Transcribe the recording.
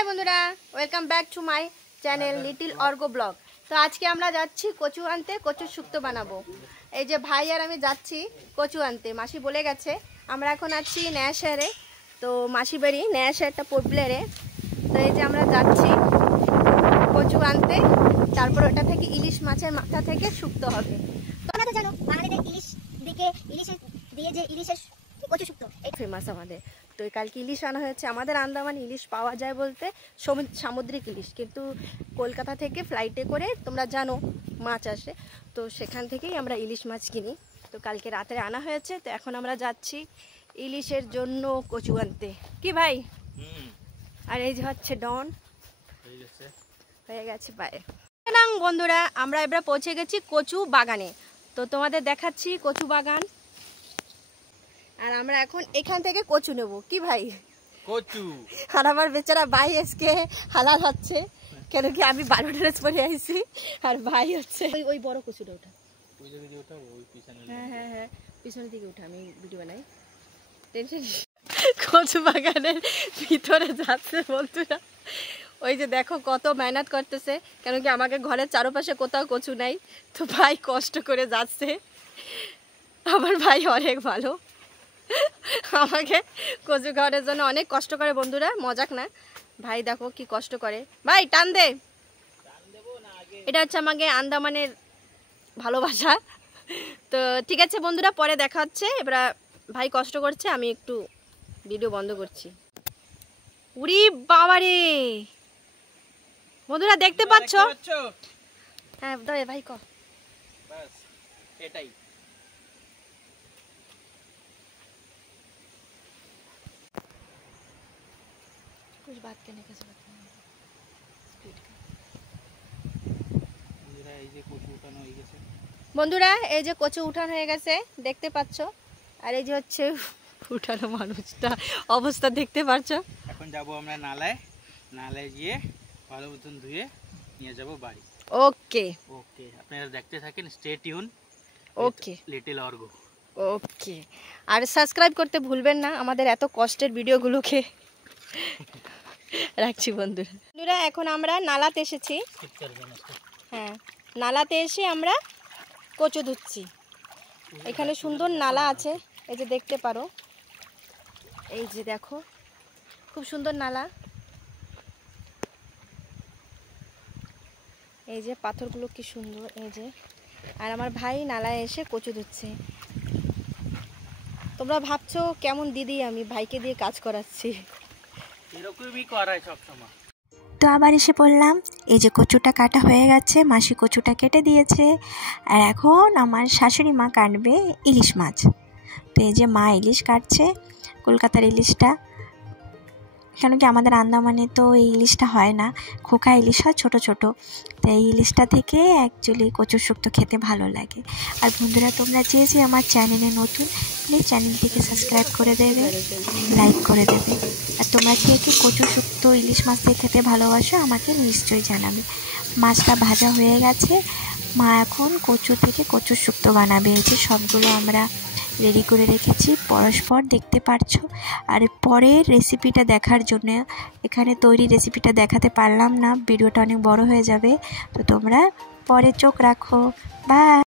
High বন্ধুরা, welcome back to my channel little অর্গো blog. তো আজকে আমরা যাচ্ছি কচু আনতে, কচুর শুক্তো বানাবো। এই যে ভাই আর আমি যাচ্ছি কচু আনতে। মাসি বলে গেছে আমরা এখন আছি নয়া শহরে, তো মাসি বাড়ি নয়া শহরটা পোর্টব্লেরে। তো এই যে আমরা যাচ্ছি কচু আনতে, তারপর ওটা থেকে ইলিশ মাছের মাথা থেকে শুক্তো হবে। তোমরা তো জানো বাঙালিদের ইলিশ দিকে ইলিশের দিয়ে যে ইলিশের কচু শুক্তো এই ফেমাস আমাদের। তো কালকে ইলিশ আনা হয়েছে। আমাদের আন্দামান ইলিশ পাওয়া যায় বলতে সামুদ্রিক ইলিশ, কিন্তু কলকাতা থেকে ফ্লাইটে করে তোমরা জানো মাছ আসে, তো সেখান থেকেই আমরা ইলিশ মাছ কিনি। তো কালকে রাতে আনা হয়েছে, তো এখন আমরা যাচ্ছি ইলিশের জন্য কচু আনতে। কি ভাই? আর এই যে হচ্ছে ডন হয়ে গেছে পায়ে। বন্ধুরা, আমরা এবার পৌঁছে গেছি কচু বাগানে। তো তোমাদের দেখাচ্ছি কচু বাগান, আর আমরা এখন এখান থেকে কচু নেব। কি ভাই? কচু। আর আমার বেচারা ভাই আজকে হালাল হচ্ছে, কেন কি আমি ভালো ড্রেস পরে আইছি, আর ভাই হচ্ছে ওই বড় কচুটা ওঠা। হ্যাঁ হ্যাঁ হ্যাঁ, পিছনের দিকে উঠা, আমি ভিডিও বানাই। টেনশন। কচু বাগানের ভিতরে যাচ্ছে বন্ধুরা। ওই যে দেখো কত মেহনত করতেছে, কেন কি আমাকে ঘরের চারপাশে কোথাও কচু নাই, তো ভাই কষ্ট করে যাচ্ছে। আমার ভাই অনেক ভালো, আমাকে কচু খাওয়ানোর জন্য অনেক কষ্ট করে বন্ধুরা, মজাক না। ভাই দেখো কি কষ্ট করে। ভাই টান দে। এটা হচ্ছে আমাকে আন্দামানের ভালোবাসা। তো ঠিক আছে বন্ধুরা, পরে দেখা হচ্ছে। এবার ভাই কষ্ট করছে, আমি একটু ভিডিও বন্ধ করছি। উরি বাবারে বন্ধুরা, দেখতে পাচ্ছ? হ্যাঁ দে ভাই ক। বাস এটাই। कुछ बात करने का जरूरत नहीं है। स्पीड का। বন্ধুরা এই যে কচু উঠানো হয়ে গেছে, দেখতে পাচ্ছ। আর এই যে হচ্ছে উঠানো মানুষটা অবস্থা দেখতে পাচ্ছ। এখন যাব আমরা নালায়, নালায় গিয়ে ভালো মতন ধুয়ে নিয়ে যাব বাড়ি। ওকে ওকে, আপনারা দেখতে থাকেন, স্টে টিউন। ওকে লিটল অর্গো। ওকে, আর সাবস্ক্রাইব করতে ভুলবেন না আমাদের এত কষ্টের ভিডিওগুলোকে। রাখছি বন্ধুরা। বন্ধুরা এখন আমরা নালাতে এসেছি। হ্যাঁ, নালাতে এসে আমরা কচু ধুচ্ছি। এখানে সুন্দর নালা আছে, এই যে দেখতে পারো। এই যে দেখো খুব সুন্দর নালা। এই যে পাথরগুলো কি সুন্দর, এই যে। আর আমার ভাই নালায় এসে কচু ধুচ্ছে। তোমরা ভাবছো কেমন দিদি, আমি ভাইকে দিয়ে কাজ করাচ্ছি। এরকমই করায় সব সময়। তো আবার এসে পড়লাম। এই যে কচুটা কাটা হয়ে গেছে, মাসি কচুটা কেটে দিয়েছে। আর এখন আমার শাশুড়ি মা কাটবে ইলিশ মাছ। তো এই যে মা ইলিশ কাটছে, কলকাতার ইলিশটা। কেন কি আমাদের আন্দামানে তো এই ইলিশটা হয় না, খোকা ইলিশ হয় ছোট ছোট। তো এই ইলিশটা থেকে অ্যাকচুয়ালি কচুর শুক্তো খেতে ভালো লাগে। আর বন্ধুরা তোমরা যে যে আমার চ্যানেলে নতুন, প্লিজ চ্যানেলটিকে সাবস্ক্রাইব করে দেবে, লাইক করে দেবে। আর তোমরা কে কে কচুর শুক্তো ইলিশ মাছ দিয়ে খেতে ভালোবাসো আমাকে নিশ্চয়ই জানাবে। মাছটা ভাজা হয়ে গেছে, মা এখন কচু থেকে কচুর শুক্তো বানাবে। এই যে সবগুলো আমরা রেডি করে রেখেছি পরস্পর, দেখতে পারছো। আর পরের রেসিপিটা দেখার জন্য এখানে তৈরি রেসিপিটা দেখাতে পারলাম না, ভিডিওটা অনেক বড় হয়ে যাবে। তো তোমরা পরে চোখ রাখো। বাই।